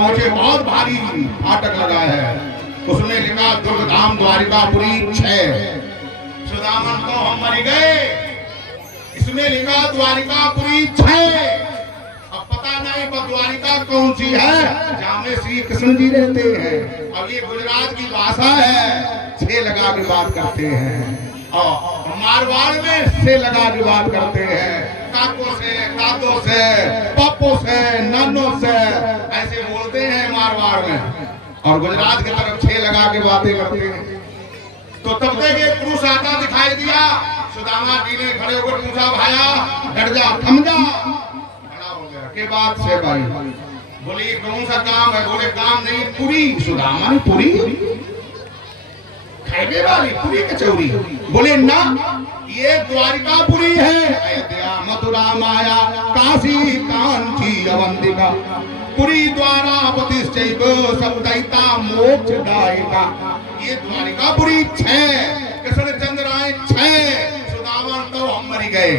पहुंचे, बहुत भारी फाटक लगा है, उसमें लिखा दुर्गधाम द्वारिकापुरी 6। सुदामन तो हम मर गए, इसमें लिखा द्वारिकापुरी 6। अब पता नहीं पर द्वारिका कौन सी है जहाँ में श्री कृष्ण जी रहते हैं। अब ये गुजरात की भाषा है, 6 लगा के बात करते हैं, और मारवाड़ में से लगा के बात करते हैं, काको से, दादो से, पप्पो से, नानो से, ऐसे बोलते हैं मारवाड़ में, और गुजरात की तरफ 6 लगा के बातें करते हैं। तो तब तक एक पुरुष आता दिखाई दिया, सुदामा जी ने खड़े होकर पूछा, भाया डर जा, थम जा। खड़ा हो गया, के बात से भाई? बोले कौन सा काम है? बोले काम नहीं, पूरी। सुदामा ने पूरी खाने वाली पूरी कचौरी? बोले ना, ये द्वारिकापुरी है, अयोध्या मथुरा माया काशी कांची अवंतिका, पुरी द्वारापति सप्तैता मोक्षदायिका। ये द्वारिकापुरी 6, कृष्णचंद्र आए 6, सुदामा तो हम मर गए।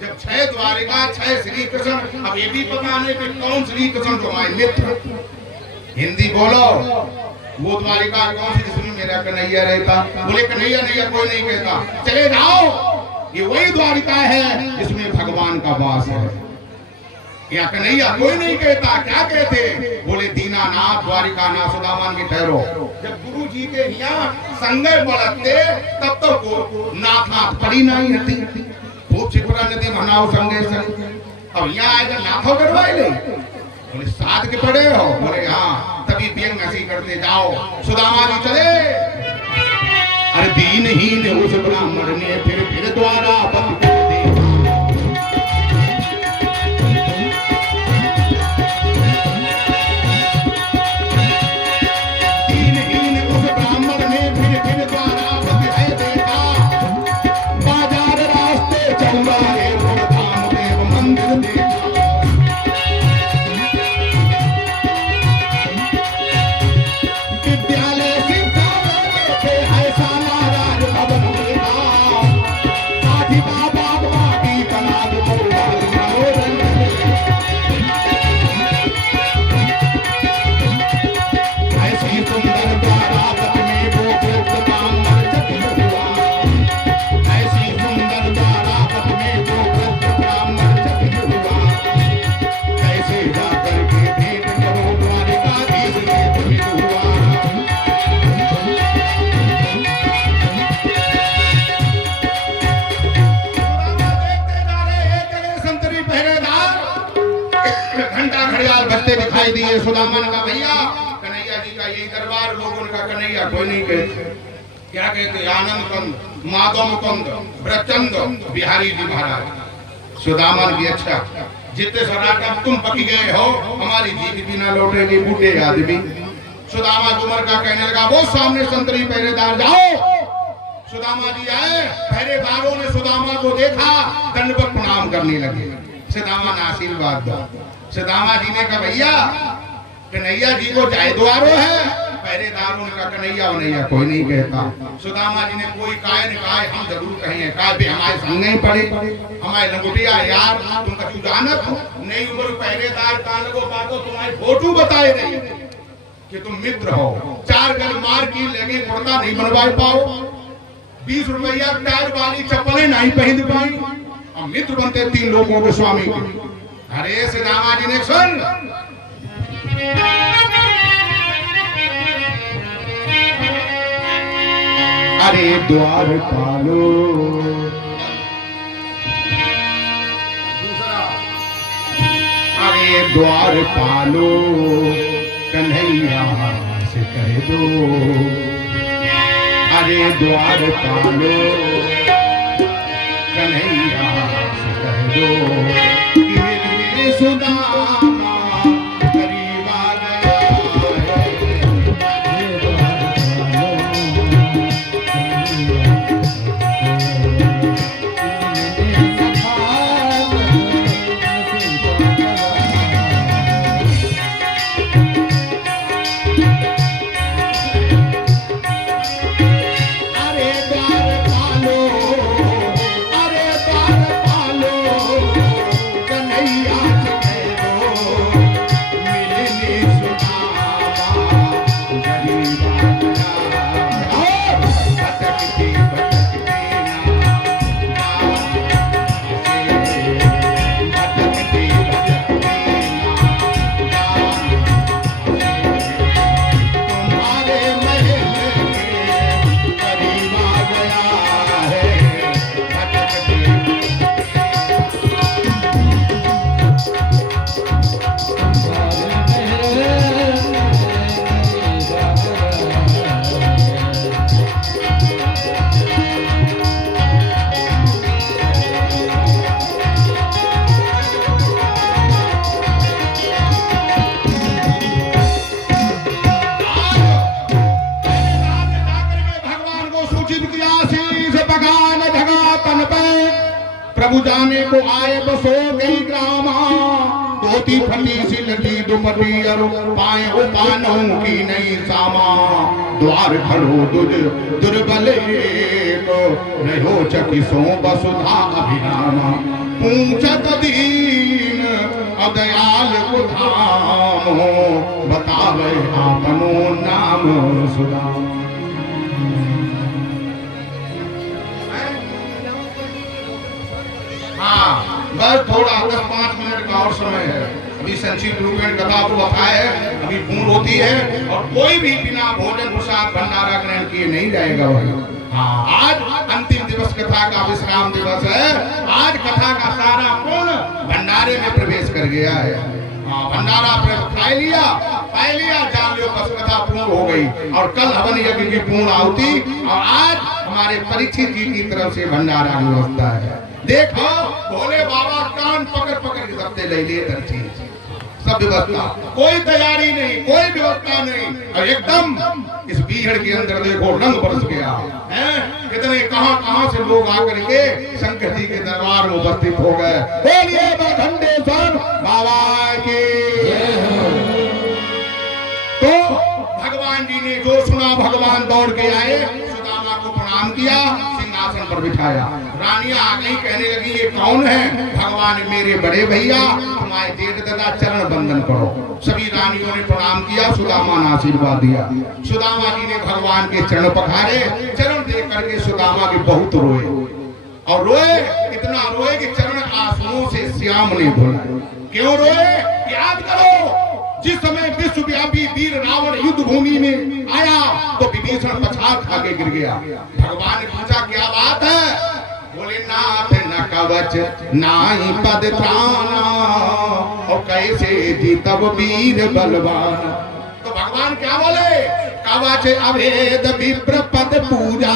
जब 6 द्वारिका 6 श्री कृष्ण, अब ये भी पता नहीं कि कौन श्री कृष्ण तुम्हारे मित्र। हिंदी बोलो, वो द्वारिका कौन सी जिसमें मेरा कन्हैया रहता? बोले कन्हैया नहीं, कोई नहीं कहता, चले जाओ, ये वही द्वारिका है जिसमें भगवान का वास है। या कन्हैया कोई नहीं कहता, क्या कहते? बोले दीनानाथ द्वारिका नाथ सुदामा की ठहरो। जब गुरु जी के यहाँ संगय बढ़ते तब तो को नाथ नाथ पड़ी नहीं हती, खूब छिपुरा नदी मनाओ संगे संग। अब यहाँ आएगा नाथों करवाए ले, बोले साथ के पड़े हो? बोले हाँ, तभी व्यंग हंसी करते जाओ। सुदामा जी चले, अरे दीनहीन उस ब्राह्मण ने फिर द्वारा बंद कर देखा। दीनहीन उस ब्राह्मण ने फिर द्वारा बंद है देखा, बाजार रास्ते चल रहे धाम देव मंदिर देखा। दिखाई दिए। सुदामा ने कहा भैया कन्हैया जी का यही दरबार, लोगों ने कहा कन्हैया कोई नहीं कहते, क्या कहते? आनंद कंद, माधव कंद, ब्रचंद, बिहारी जी महाराज। सुदामा ने कहा अच्छा, जितने सराटम तुम पकी गए हो, हमारी जीत भी ना लौटेगी, बूढ़े आदमी। सुदामा उमर का कहने लगा, वो सामने संतरी पहरेदार जाओ। सुदामा जी आए, पहरेदारों ने सुदामा को देखा, दंडवत प्रणाम करने लगे। सुदामा ने आशीर्वाद दो। सुदामा जी ने कहा भैया कन्हैया जी को जाए द्वारो है। पहरेदारों ने कहा कन्हैया वनैया कोई नहीं कहता। सुदामा जी ने कोई काय ने कहा हम जरूर कहेंगे, काय भी हमारे संग नहीं पड़े, हमारे लंगोटिया यार तुम कछु जानत हो नहीं? उम्र पहरेदार का लगो बातो तुम्हारी फोटो बताए नहीं कि तुम मित्र हो। 4 गज मार की लेकिन कुर्ता नहीं बनवा पाओ, 20 रुपया टायर वाली चप्पलें नहीं पहन पाई, और मित्र बनते 3 लोगों के स्वामी के। अरे सुदामा जी ने सुन, अरे द्वार पालो, दूसरा अरे द्वार पालो कन्हैया से कह दो, अरे द्वार पालो कन्हैया से कह दो, सुदामा गरीब आ गया अरे द्वार पालो, अरे द्वार पालो कन्हैया से कह जब जाने को आए बसो गई ग्रामा, धोती फटी सी लटी दुपटी और पाए उपानों की नई सामा, द्वार खड़ो दुर्बले तो रहो चकिसो वसुधा अभिरामा, पूछत दीन अदयाल कुधाम, बतावे आपनो नाम सुदाम। हाँ, बस थोड़ा 10-5 मिनट का और समय है। अभी संक्षिप्त रूप में कथा को बताए है, अभी पूर्ण होती है और कोई भी बिना भोजन प्रसाद भंडारा ग्रहण किए नहीं जाएगा भाई। हाँ, आज अंतिम दिवस कथा का विश्राम दिवस है। आज कथा का सारा पूर्ण भंडारे में प्रवेश कर गया है। हाँ, भंडारा खा लिया, पाई लिया, जान लियो बस कथा पूर्ण हो गई। और कल हवन यज्ञ की पूर्ण आहुति और आज हमारे परीक्षित जी की तरफ से भंडारा व्यवस्था है। देखो भोले बाबा कान पकड़ पकड़ के सबसे ले लिए तरची सब व्यवस्था, कोई तैयारी नहीं, कोई व्यवस्था नहीं और एकदम इस बीहड़ के अंदर देखो रंग बरस गया है। कितने कहां से लोग आकर के शंकर जी के दरबार में उपस्थित हो गए। बोलिए बखंडेश्वर बाबा की। तो भगवान जी ने जो सुना, भगवान दौड़ के आए, सुदामा को प्रणाम किया, सिंहासन पर बिठाया। रानियां आ गई, कहने लगी ये कौन है? भगवान मेरे बड़े भैया, तुम्हारे जेठ दादा, चरण बंदन करो। सभी रानियों ने प्रणाम किया, सुदामा ने आशीर्वाद दिया। सुदामा जी ने भगवान के चरण पखारे, चरण देख करके सुदामा के बहुत रोए और रोए, इतना रोए कि चरण आंसुओं से श्याम ने धोया। क्यों रोए? याद करो, जिस समय विश्वव्यापी वीर रावण युद्ध भूमि में आया तो विभीषण पछाड़ खा के गिर गया। भगवान ने पूछा क्या बात है? बोले नाथ न कवच नाई पद त्राना, और कैसे जीतब वीर बलवान। तो भगवान क्या बोले? कवच अभेद विप्र पद पूजा,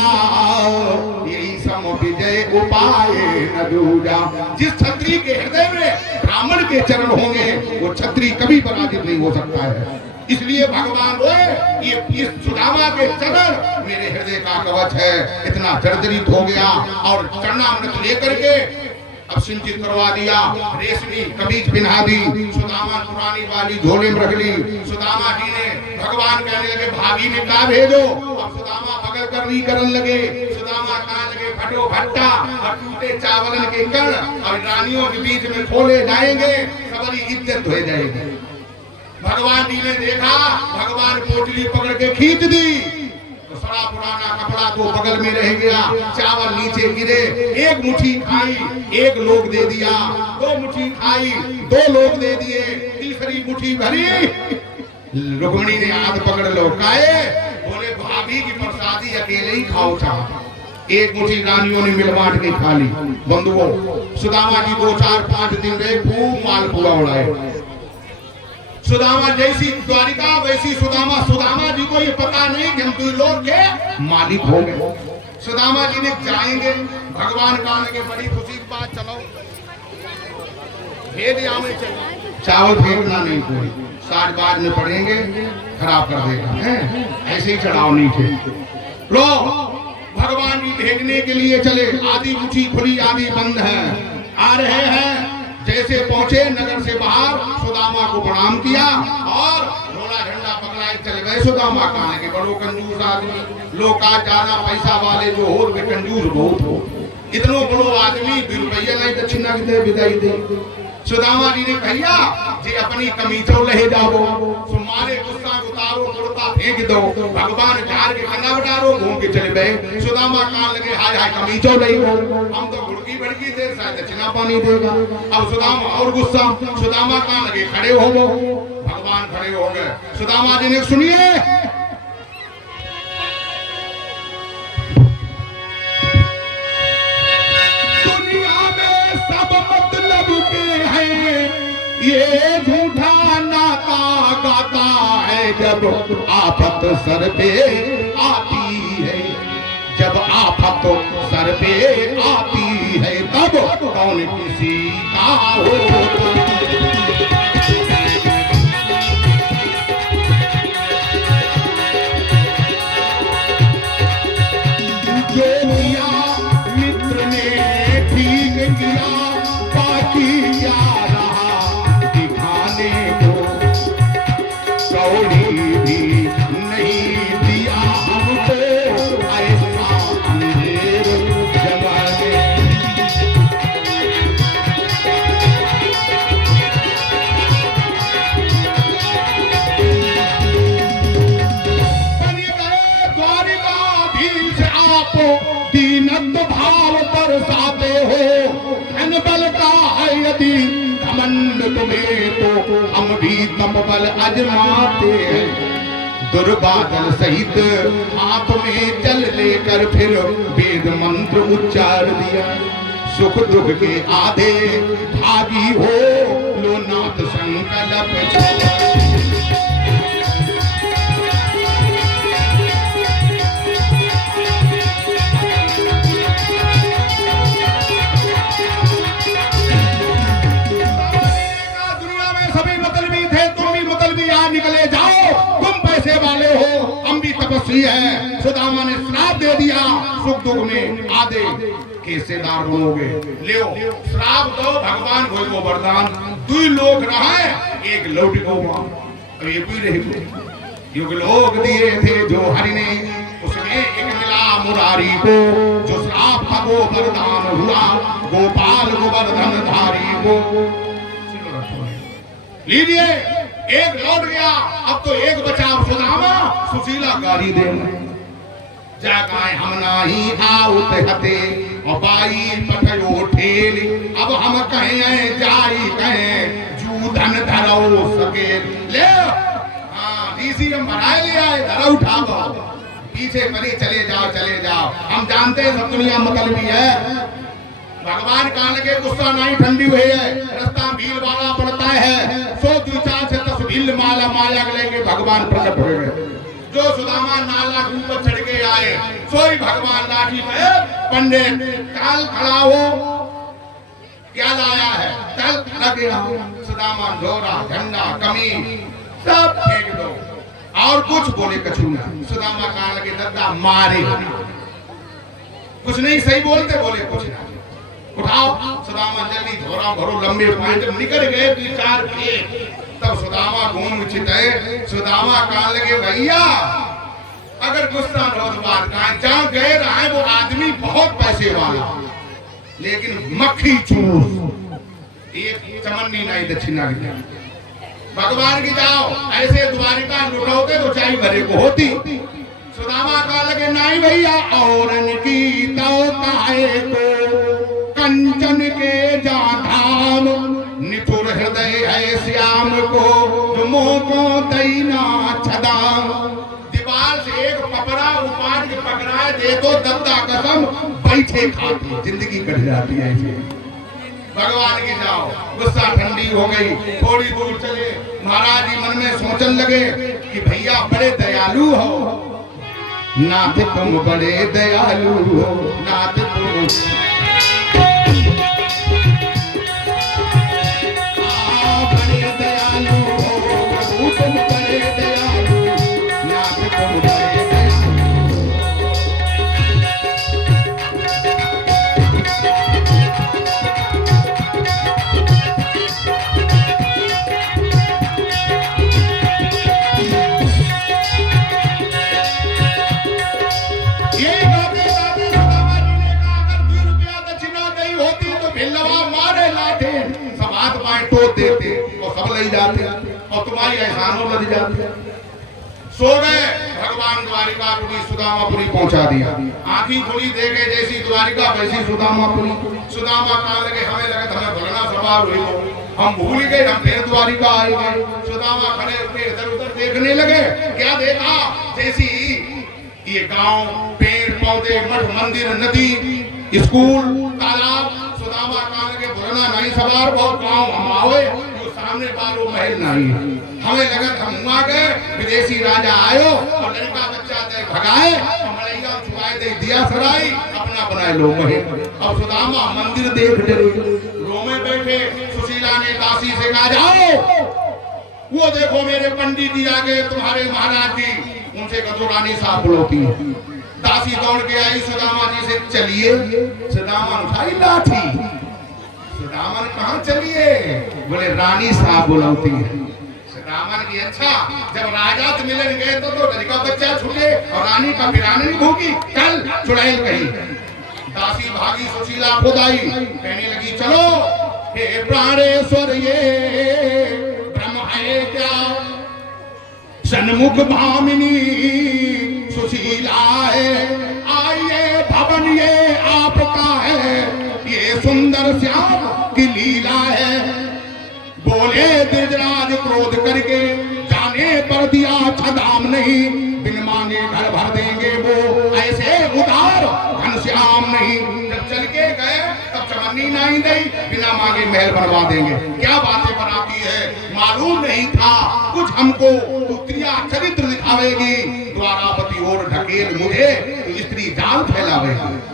यही सम विजय उपाय न दूजा। जिस क्षत्रिय के हृदय में ब्राह्मण के चरण होंगे वो क्षत्रिय कभी पराजित नहीं हो सकता है। इसलिए भगवान रोए, ये सुदामा के चरण मेरे हृदय का कवच है। इतना जर्जरित हो गया और चरणामृत लेकर के अब सिंचित करवा दिया, रेशमी कमीज पहना दी, सुदामा पुरानी वाली झोले में रख ली। सुदामा जी ने भगवान कहने लगे भाभी ने कहा भेजो। अब सुदामा बगल करनी करने लगे, सुदामा कहा लगे फटो भट्टा और टूटे चावलन के कण और रानियों के बीच में खोले जाएंगे, सबरी इज्जत हो जाएगी। भगवान जी ने देखा, भगवान पोटली पकड़ के खींच दी तो सड़ा पुराना कपड़ा तो बगल में रह गया, चावल नीचे गिरे। एक मुट्ठी खाई, एक लोग दे दिया, दो मुट्ठी खाई, दो लोग दे दिए, तीसरी मुट्ठी भरी, रुक्मिणी ने हाथ पकड़ लो। काहे? बोले भाभी की प्रसादी अकेले ही खाओ चाह। एक मुट्ठी रानियों ने मिल बांट के खा ली। बंधुओं, सुदामा जी 2, 4, 5 दिन रहे, खूब मालपुआ उड़ाए। सुदामा जैसी द्वारिका वैसी सुदामा। सुदामा जी को ये पता नहीं कि हम 2 लोग के मालिक हो गए। सुदामा जी ने जाएंगे, भगवान कहने के बड़ी खुशी की बात, चलो भेद आमे चलो, चावल फेंकना नहीं, कोई साज बाज में पड़ेंगे, खराब कर देगा, ऐसे ही चढ़ाओ नीचे। लो भगवान जी भेजने के लिए चले, आधी मुट्ठी खुली आधी बंद है। आ रहे हैं, जैसे पहुंचे नगर से बाहर, सुदामा को प्रणाम किया और घोड़ा झंडा पकड़ाए चले गए। सुदामा कहने के बड़ो कंजूस आदमी, लोग का ज्यादा पैसा वाले जो हो वे कंजूस बहुत हो, इतनो बड़ो आदमी 2 रुपया नहीं दक्षिणा की विदाई दे। सुदामा जी ने भैया जी अपनी कमीचो ले जाओ, तुम्हारे गुस्सा उतारो, कुर्ता फेंक दो, भगवान झाड़ के कन्ना बटारो, घूम के चले गए। सुदामा कहने लगे हाय हाय कमीचो ले गो, हम तो घुड़की भड़की दे शायद दक्षिणा पानी देगा। अब सुदामा और गुस्सा, सुदामा कहने लगे खड़े हो गो, भगवान खड़े हो गए। सुदामा जी ने सुनिए, ये झूठा नाता गाता है जब आफत सर पे आती है, जब आफत सर पे आती है तब कौन किसी का होता। जो किया मित्र ने ठीक किया, कौड़ी भी नहीं दिया हमको ऐसा अंधेर जमाने। द्वारिकाधीश आप दीनत्व भाव बरसाते हो, धन बल का है यदि घमंड तुम्हें तो हम भी तप बल अजमाते हैं। दुर्बादल सहित हाथ में जल लेकर फिर वेद मंत्र उच्चार दिया। सुख दुख के आधे भागी हो लो नाथ संकल्प। निकले जाओ, तुम पैसे वाले हो, हम भी तपस्वी हैं। सुदामा ने श्राप दे दिया, सुख दुख में आधे हिस्सेदार बनोगे। लियो श्राप दो, भगवान को वरदान। 2 लोग रहे, एक लौट को अब ये कोई रहे। युग लोग दिए थे जो हरि ने, उसमें एक मिला मुरारी को। जो श्राप था वो वरदान हुआ, गोपाल गोवर्धन धारी को। लीजिए, एक लौट गया, अब तो एक बचा। सुदामा सुशीला गारी दे जागाए हम नाही आउत हते और बाई पठयो ठेली। अब हम कहें जाई कहें जू धन धरो सके। ले हाँ डीसीएम बनाए ले आए, धरा उठा दो, पीछे परे चले जाओ। हम जानते हैं सब दुनिया मतलबी है। भगवान काल के गुस्सा नहीं ठंडी हुई है, रास्ता भीड़ वाला पड़ता है। सो 2-4 से 10 भीड़ माला माया लेके भगवान प्रकट हो गए। जो सुदामा नाला के ऊपर चढ़ के आए, सोई भगवान लाठी पे पंडित काल खड़ा हो, क्या लाया है? कल लगे सुदामा ढोरा झंडा कमी सब फेंक दो और कुछ बोले कछु ना। सुदामा काल के दद्दा मारे, कुछ नहीं सही बोलते, बोले कुछ ना। उठाओ सुदामा जल्दी धोरा भरो, लंबे पैंट निकल गए 2-4 किए। तब सुदामा घूम चिताए, सुदामा काल के भैया अगर गुस्सा न हो तो बात कहें। जहाँ गए रहे वो आदमी बहुत पैसे वाला, लेकिन मक्खी चूस एक चमन्नी नहीं दक्षिणा की। भगवान की जाओ ऐसे द्वारिका लुटोगे तो चाय भरे को होती। सुदामा का लगे नहीं भैया, और की तो काहे को कंचन के जा धाम, निठुर हृदय है श्याम को मुंह को दैना छदाम। दीवार से एक पपड़ा उपाड़ के पकड़ाए दे तो दत्ता कसम बैठे खाती जिंदगी कट जाती है। भगवान की जाओ गुस्सा ठंडी हो गई। थोड़ी दूर चले, महाराज जी मन में सोचने लगे कि भैया बड़े दयालु हो, नाथ तुम बड़े दयालु हो, नाथ तुम देते और सब ले जाते और तुम्हारी एहसानों लग जाते। सो गए, भगवान द्वारिकापुरी सुदामापुरी पहुंचा दिया। आंखी खुली देखे जैसी द्वारिका वैसी सुदामापुरी। सुदामा कहा लगे हमें लगा हमें भुलना सवार हुई हो, हम भूल गए, हम फिर द्वारिका आए गए। सुदामा खड़े होकर इधर उधर देखने लगे। क्या देखा? जैसी ये गांव, पेड़ पौधे, मठ मंदिर, नदी, स्कूल, तालाब। सुदामा कहा लगे भुलना नहीं सवार बहुत गांव हम आए, सामने बालो महल नहीं। हमें लगत हम हुआ गए, विदेशी राजा आयो और लड़का बच्चा दे भगाए, मलैया छुपाए दे दिया सराई, अपना बनाए लो महल। अब सुदामा मंदिर देख डरे, रोमे बैठे। सुशीला ने दासी से कहा जाओ वो देखो मेरे पंडित जी आ गए तुम्हारे महाराज जी, उनसे कहो रानी साहब बुलाती। दासी दौड़ के आई सुदामा जी से, चलिए। सुदामा उठाई लाठी। सुदामा कहाँ चलिए? बोले रानी साहब बुलाती है। सुदामा ने कहा अच्छा जब राजा से मिलने गए तो डर का बच्चा छूटे और रानी का पिराने नहीं भूखी, चल चुड़ैल कहीं। दासी भागी, सुशीला खुद आई, कहने लगी चलो हे प्राणेश्वर ये ब्रह्म है क्या, सन्मुख भामिनी सुशीला है, आइए भवन ये आपका है, ये सुंदर श्याम की लीला है। बोले द्विजराज क्रोध करके, जाने पर दिया छदाम नहीं, बिन मांगे घर भर देंगे वो, ऐसे उदार घनश्याम नहीं। जब चल के गए तब चमन्नी नहीं गई, बिना मांगे महल बनवा देंगे। क्या बातें बनाती है, मालूम नहीं था कुछ हमको पुत्रिया चरित्र दिखावेगी, द्वारावती और ढकेल मुझे स्त्री जाल फैलावेगी।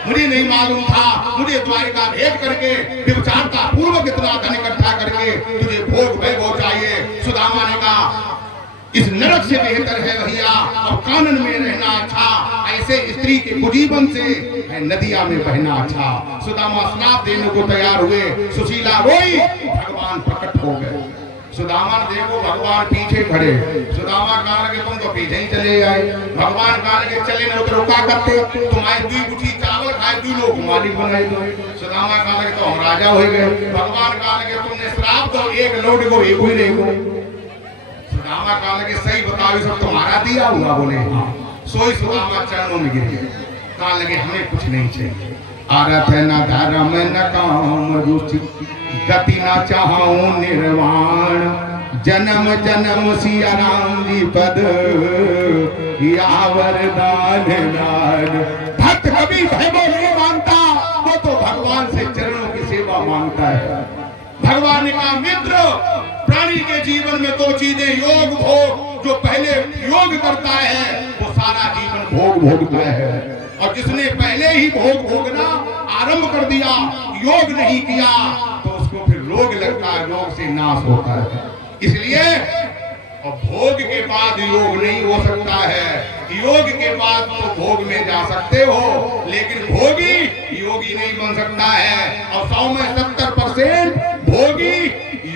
मुझे नहीं मालूम था, मुझे द्वारिका भेज करके विचारता पूर्वक इतना धन इकट्ठा करके तुझे भोग वैभव चाहिए। सुदामा ने कहा इस नरक से बेहतर है भैया अब कानन में रहना अच्छा, ऐसे स्त्री के कुजीवन से नदिया में बहना अच्छा। सुदामा श्राप देने को तैयार हुए, सुशीला रोई, भगवान प्रकट हो गए। सुदामा ने देखो भगवान पीछे खड़े, सुदामा कहा लगे तुम तो पीछे ही चले आए। भगवान कहा लगे चले न तो रोका करते, तुम्हारी दुई मुट्ठी चावल खाए दुई लोग मालिक बनाए दो। सुदामा कहा लगे तो हम राजा हो गए। भगवान कहा लगे तुमने श्राप दो एक लोड को एक ही रहेगो। सुदामा कहा लगे सही बताओ सब तुम्हारा दिया हुआ। बोले हाँ। सोई सुदामा चरणों में गिर गए, कहा लगे हमें कुछ नहीं चाहिए, अर्थ न धर्म न काम रुचि, गति न चाहूं निर्वाण, जन्म जन्म सिया राम जी पद या वरदान दान। भक्त कभी वैभव नहीं मांगता, वो तो भगवान से चरणों की सेवा मांगता है। भगवान ने कहा मित्र प्राणी के जीवन में दो चीजें योग भोग, जो पहले योग करता है वो सारा जीवन भोग भोगता है, और जिसने पहले ही भोग भोगना आरंभ कर दिया, योग नहीं किया तो उसको फिर रोग लगता है, रोग से नाश होता है। इसलिए और भोग के बाद योग नहीं हो सकता है, योग के बाद तो भोग में जा सकते हो, लेकिन भोगी योगी नहीं बन सकता है। और 100 में 70% भोगी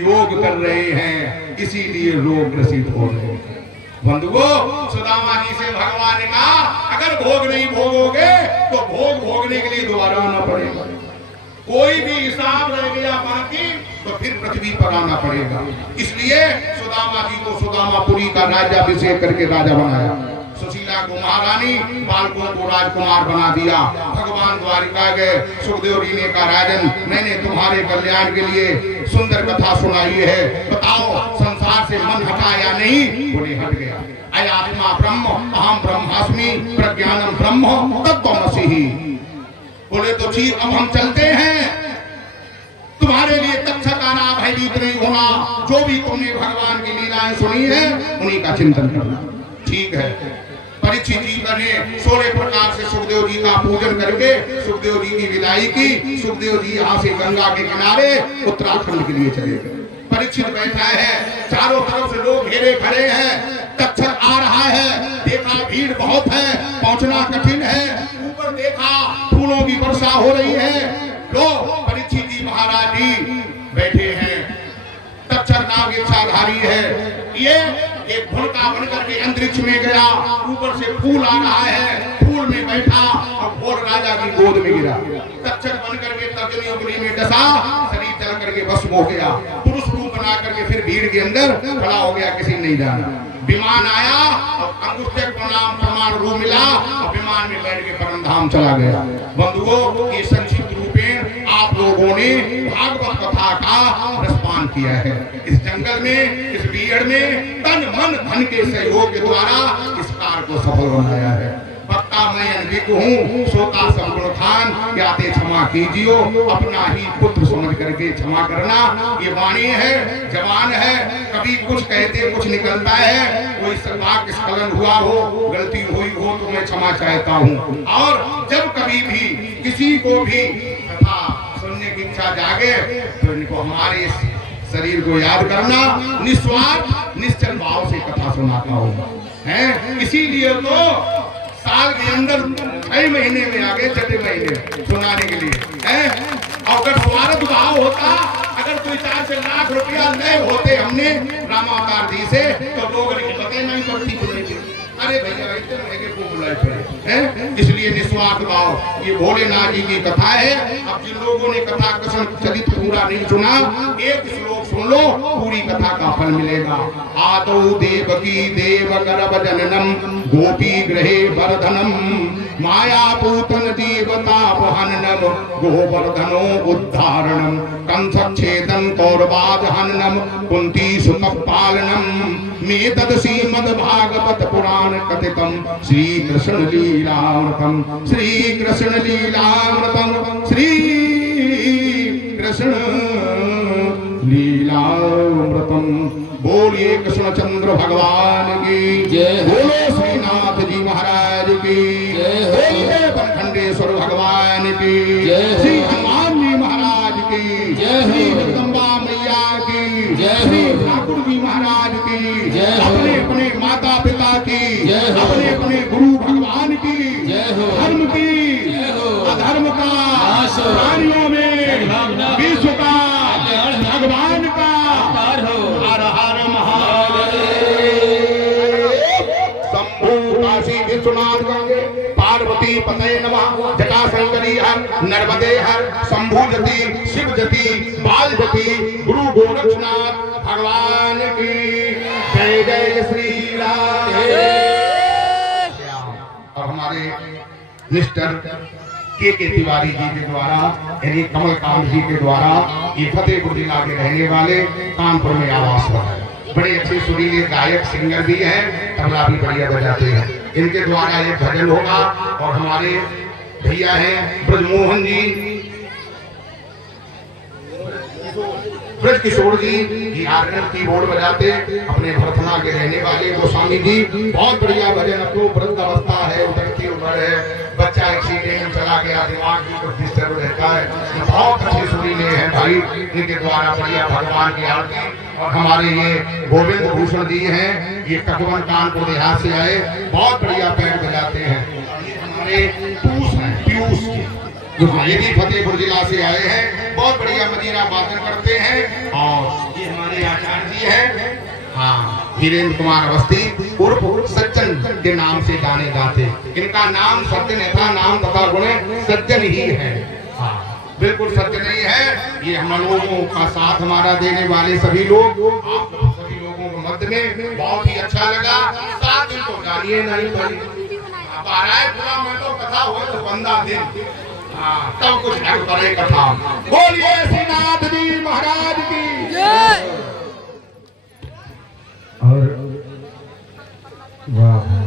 योग कर रहे हैं, इसीलिए रोग ग्रसित हो रहे हैं। बंधुओं सुदामा जी से भगवान ने कहा अगर भोग नहीं भोगोगे तो भोग भोगने के लिए दोबारा आना पड़ेगा, कोई भी हिसाब रह गया बाकी तो फिर पृथ्वी पर आना पड़ेगा। इसलिए सुदामा जी को सुदामापुरी का राज्याभिषेक करके राजा बनाया, सुशीला को महारानी, बालकों को राजकुमार बना दिया। भगवान द्वारिका गए, सुखदेव जी ने कहा राजन मैंने तुम्हारे कल्याण के लिए सुंदर कथा सुनाई है, बताओ संसार से मन हटा या नहीं। बोले हट गया। अय आत्मा ब्रह्म अहम ब्रह्मास्मि प्रज्ञानम ब्रह्म तत्त्वमसि। बोले तो ठीक अब हम चलते हैं, तुम्हारे लिए तक्षक आना भयभीत नहीं होना, जो भी तुमने भगवान की लीलाएं सुनी है उन्हीं का चिंतन करना। ठीक है। परीक्षित जी ने 16 प्रकार से सुखदेव जी का पूजन करके सुखदेव जी की विदाई की। सुखदेव जी यहाँ से गंगा के किनारे उत्तराखंड के लिए चले गए। परीक्षित बैठा है, चारों तरफ से लोग घेरे खड़े हैं, तक्षक आ रहा है, देखा भीड़ बहुत है, पहुंचना कठिन है, ऊपर देखा फूलों की वर्षा हो रही है। तो परीक्षित जी महाराज जी बैठे हैं, तक्षक नाग इच्छाधारी है, ये एक भुलका बनकर के अंतरिक्ष में गया, ऊपर से फूल आ रहा है, फूल में बैठा और भोर राजा की गोद में गिरा। तक्षक बनकर के तर्जनी उंगली में डसा, शरीर चल करके भस्म हो गया, पुरुष रूप बना करके फिर भीड़ के अंदर खड़ा हो गया, किसी नहीं जाना। विमान आया और अंगुष्ठक प्रणाम प्रमाण रूप मिला और विमान में बैठ के परमधाम चला गया। बंधुओं ये संक्षिप्त रूपेण आप लोगों ने भागवत कथा का रसपान किया है। इस जंगल में, इस बीहड़ में तन मन धन के सहयोग के द्वारा इस कार्य को सफल बनाया है। भक्ता मैं अनभिज्ञ हूँ, सोता संपूर्ण खान, याते क्षमा कीजियो, अपना ही पुत्र समझ करके क्षमा करना। ये वाणी है, जवान है, कभी कुछ कहते कुछ निकलता है, कोई वाक्य स्खलन हुआ हो, गलती हुई हो तो मैं क्षमा चाहता हूँ। और जब कभी भी किसी को भी कथा सुनने की इच्छा जागे तो इनको हमारे शरीर को याद करना, निस्वार्थ निश्चल भाव से कथा सुनाता हूँ है। इसीलिए तो साल के अंदर 6 महीने में आगे 6 महीने सुनाने के लिए है। और अगर स्वार्थ भाव होता, अगर 2 4 से लाख रुपया नए होते हमने रामावतार जी से, तो लोग हिम्मतें नहीं करती बोलेंगे अरे भैया इतने महंगे को बुलाए पड़े हैं। इसलिए निस्वार्थ भाव, ये भोलेनाथ जी की कथा है। अब जिन लोगों ने कथा कथन चरित पूरा नहीं सुना, एक श्लोक सुन लो, पूरी कथा का फल मिलेगा। आदौ देवकी देव गर्भ जननम गोपी गृहे वर्धनम माया पूतन जीवतापहननम गोवर्धनो उद्धारणम कंसच्छेदन कौरवाद हननम कुंती सुत पालनम में तद श्रीमद् भागवत पुराण कथितम श्री कृष्ण लीलामृतम श्री कृष्ण लीलामृतम श्री कृष्ण लीलामृतम। बोलिए कृष्णचंद्र भगवान की जय, बोलो श्रीनाथ जी महाराज की जय, बोलिए बनखंडेश्वर भगवान की जय, श्री हनुमान जी महाराज की जय, श्री जगदम्बा मैया की जय, श्री ठाकुर जी महाराज की जय, अपने अपने माता पिता की जय, अपने अपने गुरु भगवान की जय, धर्म की अधर्म का प्राणियों में विश्व का भगवान का हर हर महादेव। शंभु काशी विश्वनाथ गंगे पार्वती पतये नमः जटाशंकरी हर नर्मदे हर शंभु जति शिव जति बाल जति गुरु गोरक्षनाथ भगवान की जय जय श्री राम। और हमारे मिस्टर के तिवारी जी के द्वारा यानी कमलकांत जी के द्वारा ये फतेहपुर जिला के रहने वाले कानपुर में आवास हुआ है। बड़े अच्छे सुरीले गायक सिंगर भी हैं, तबला भी बढ़िया बजाते हैं। इनके द्वारा एक भजन होगा और हमारे भैया हैं ब्रजमोहन जी ब्रज किशोर जी ये हारमोनियम कीबोर्ड बजाते, अपने भरथना के रहने वाले गोस्वामी जी बहुत बढ़िया भजन। अब तो वृद्ध अवस्था है, उतरती उम्र है, बच्चा एक्सीडेंट में चला गया, दिमाग भी कुछ डिस्टर्ब रहता है, बहुत अच्छे सुरीले हैं भाई। इनके द्वारा बढ़िया भगवान की आरती। और हमारे ये गोविंद भूषण जी हैं, ये ककवन कानपुर देहात से आए, बहुत बढ़िया बैंड बजाते हैं। हमारे पीयूष हैं, पीयूष ये भी फतेहपुर जिला से आए हैं, बहुत बढ़िया मदीरा वादन करते हैं। और ये हमारे आचार्य जी हैं, हाँ वीरेंद्र कुमार अवस्थी उर्फ सज्जन के नाम से जाने जाते। इनका नाम सज्जन था, नाम तथा गुण सज्जन ही है, हाँ बिल्कुल सत्य नहीं है। ये हम लोगों का साथ हमारा देने वाले सभी लोग, आप सभी लोगों को मध्य में बहुत ही अच्छा लगा। 7 दिन तो जानिए नहीं पड़ी, अब आ रहा है पूरा में तो कथा हो तो 15 दिन, हाँ तब कुछ करे कथा। बोलिए श्रीनाथ जी महाराज की जय। और वाह